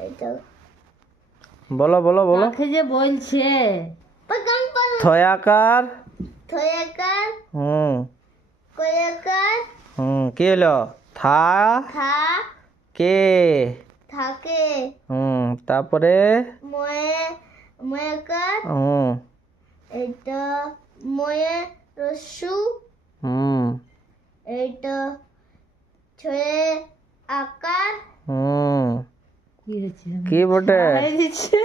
এটা বলো বলো বলো। কাকে যে বলছে? থয়াকার। থয়াকার হুম কয়াকার কি হলো? থা থা কে। থাকে তারপরে ময়ে ময়াকার হুম এটা ময়ে রস্যু হুম এটা ছয়ে আকার হুম কি হয়েছে? কি বটে? হারাই দিচ্ছে।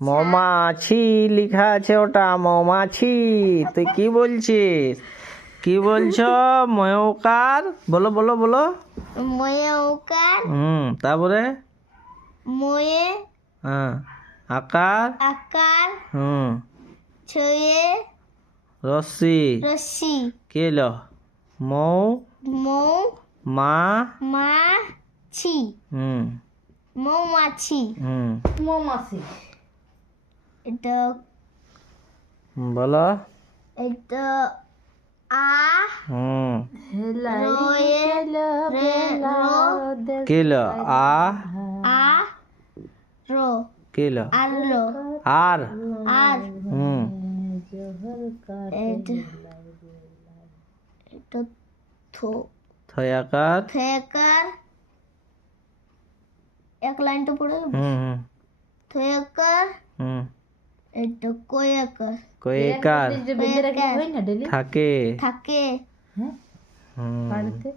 মৌমাছি লেখা আছে, ওটা মৌমাছি। তুই কি বলছিস? কি বলছো? ময়ূকার। বলো বলো বলো। ময়ে ওকার তারপরে ময়ে হ্যাঁ আকার আকার হুম ছয়ে রশ্মি রশ্মি কি এলো? মৌ মৌ মা মাছি হুম মৌমাছি হুম মৌমাছি। এটা বলো। এটা আ হুম রয়ে রে রো কি এলো? আ আ রো কি এলো? আলো আর আর হুম এটা এটা থো থয়াকার থয়াকার এক লাইন তো পড়ে গেল হুম থয়াকার হুম এটা কয়াকার কয়েকার যে বেঁধে রাখি হয় না ডেলি থাকে থাকে হ্যাঁ হুম বাড়িতে